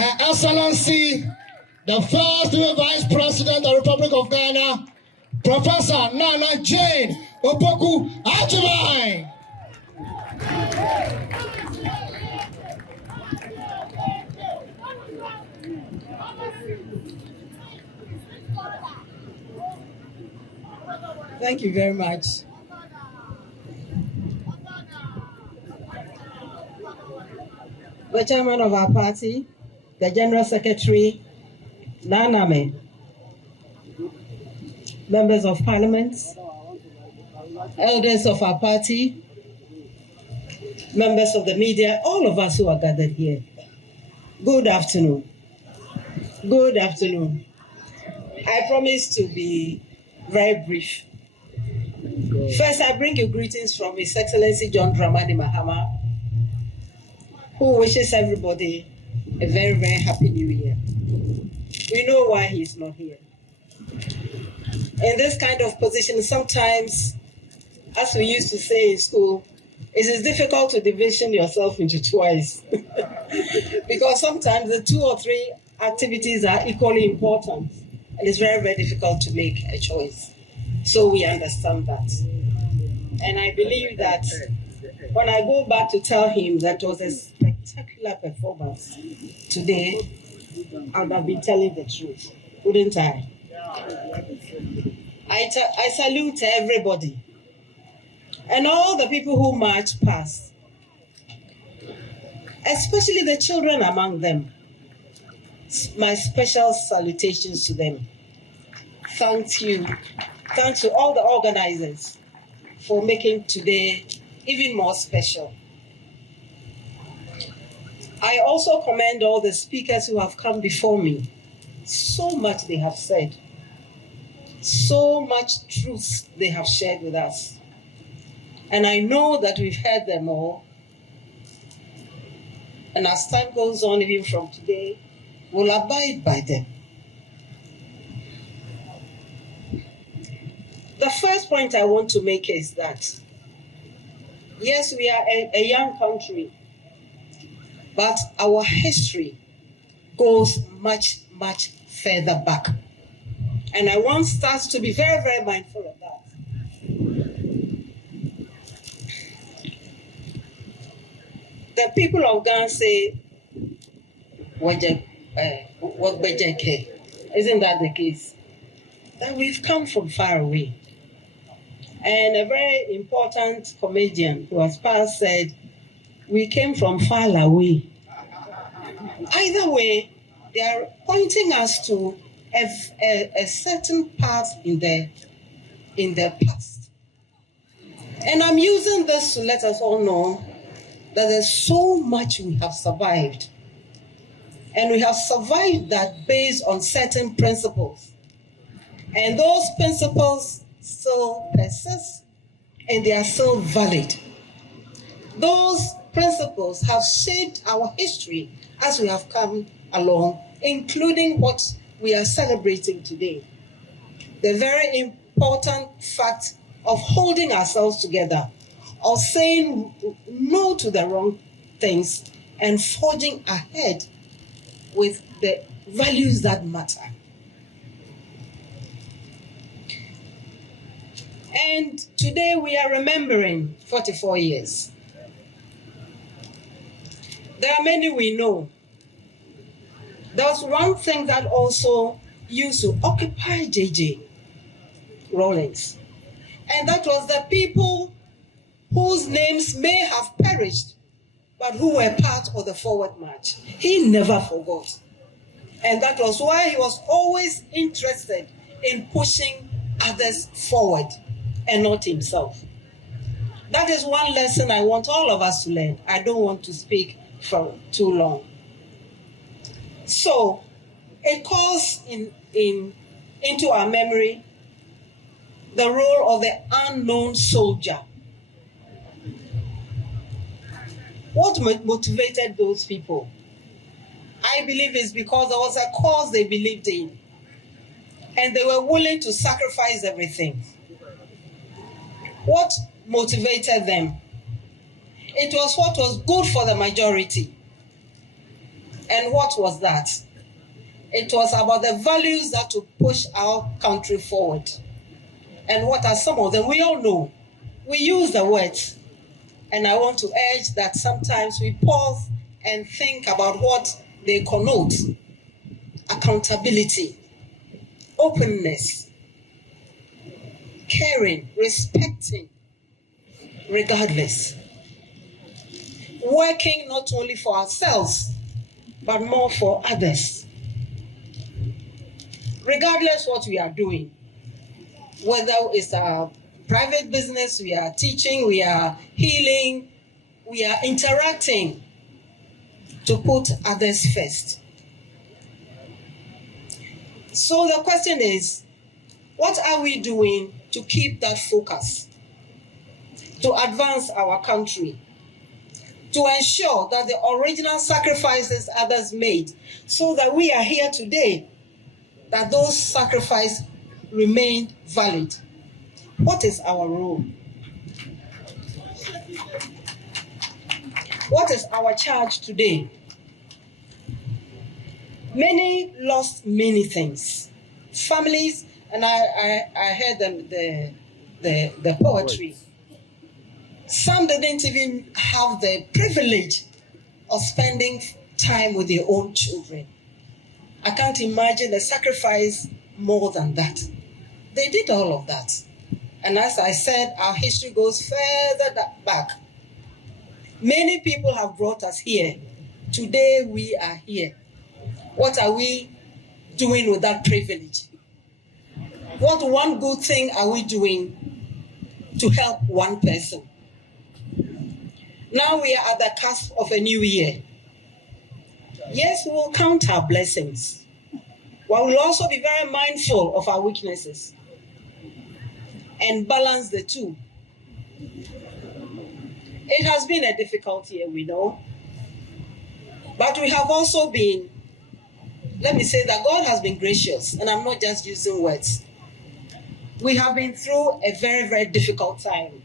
Her Excellency, the first Vice President of the Republic of Ghana, Professor Nana Jane Opoku Agyemang. Thank you very much. The chairman of our party, the General Secretary, Naname, members of Parliament, elders of our party, members of the media, all of us who are gathered here. Good afternoon. Good afternoon. I promise to be very brief. First, I bring you greetings from His Excellency John Dramani Mahama, who wishes everybody a very, very happy new year. We know why he's not here. In this kind of position, sometimes, as we used to say in school, it is difficult to division yourself into twice. Because sometimes the 2 or 3 activities are equally important, and it's very, very difficult to make a choice. So we understand that. And I believe that when I go back to tell him that it was a spectacular performance today, I would have been telling the truth, wouldn't I? I salute everybody and all the people who marched past, especially the children among them. My special salutations to them. Thank you. Thanks to all the organizers for making today even more special. I also commend all the speakers who have come before me. So much they have said. So much truth they have shared with us. And I know that we've heard them all. And as time goes on, even from today, we'll abide by them. The first point I want to make is that, yes, we are a young country, but our history goes much, much further back. And I want us to be very, very mindful of that. The people of Ghana say, isn't that the case? That we've come from far away. And a very important comedian who has passed said, we came from far away. Either way, they are pointing us to a certain path in the past. And I'm using this to let us all know that there's so much we have survived. And we have survived that based on certain principles. And those principles still persist and they are still valid. Those principles have shaped our history as we have come along, including what we are celebrating today. The very important fact of holding ourselves together, of saying no to the wrong things and forging ahead with the values that matter. And today we are remembering 44 years. There are many we know. There was one thing that also used to occupy J.J. Rawlings, and that was the people whose names may have perished, but who were part of the forward march. He never forgot. And that was why he was always interested in pushing others forward and not himself. That is one lesson I want all of us to learn. I don't want to speak for too long. So it calls into our memory the role of the unknown soldier. What motivated those people? I believe it's because there was a cause they believed in, and they were willing to sacrifice everything. What motivated them? It was what was good for the majority. And what was that? It was about the values that to push our country forward. And what are some of them? We all know. We use the words. And I want to urge that sometimes we pause and think about what they connote. Accountability, openness, caring, respecting, regardless. Working not only for ourselves, but more for others. Regardless what we are doing, whether it's a private business, we are teaching, we are healing, we are interacting to put others first. So the question is, what are we doing to keep that focus, to advance our country, to ensure that the original sacrifices others made, so that we are here today, that those sacrifices remain valid? What is our role? What is our charge today? Many lost many things. Families, and I heard the poetry. Some didn't even have the privilege of spending time with their own children. I can't imagine a sacrifice more than that. They did all of that. And as I said, our history goes further back. Many people have brought us here. Today we are here. What are we doing with that privilege? What one good thing are we doing to help one person? Now we are at the cusp of a new year. Yes, we will count our blessings, but we'll also be very mindful of our weaknesses and balance the two. It has been a difficult year, we know, but we have also been, let me say that God has been gracious, and I'm not just using words. We have been through a very, very difficult time.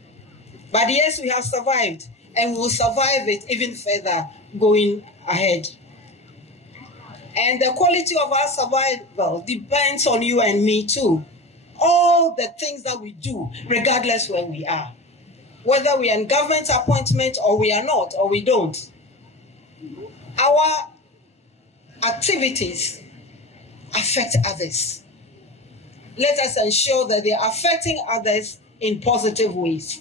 But yes, we have survived, and we will survive it even further going ahead. And the quality of our survival depends on you and me too. All the things that we do, regardless where we are. Whether we are in government appointment or we are not, or we don't. Our activities affect others. Let us ensure that they are affecting others in positive ways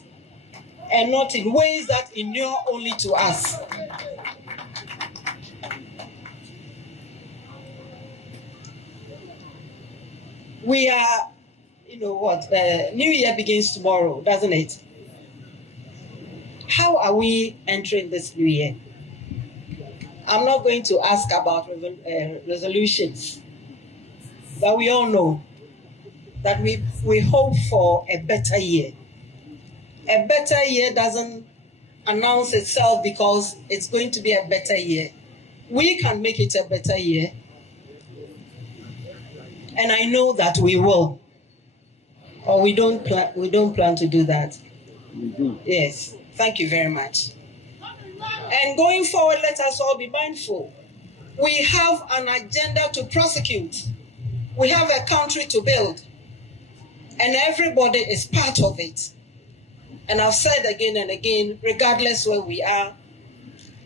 and not in ways that inure only to us. We are, New Year begins tomorrow, doesn't it? How are we entering this new year? I'm not going to ask about resolutions, but we all know that we hope for a better year. A better year doesn't announce itself because it's going to be a better year. We can make it a better year. And I know that we will. Or we don't plan to do that. We do. Yes. Thank you very much. And going forward, let us all be mindful. We have an agenda to prosecute. We have a country to build. And everybody is part of it. And I've said again and again, regardless where we are,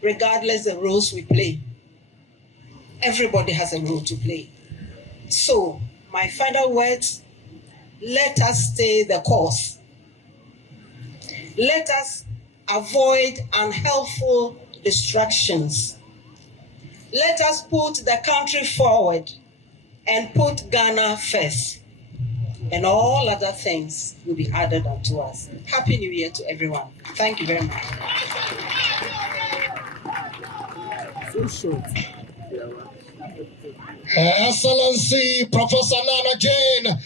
regardless the roles we play, everybody has a role to play. So, my final words, let us stay the course. Let us avoid unhelpful distractions. Let us put the country forward and put Ghana first. And all other things will be added unto us. Happy New Year to everyone. Thank you very much. So short. Excellency Professor Nana Jane.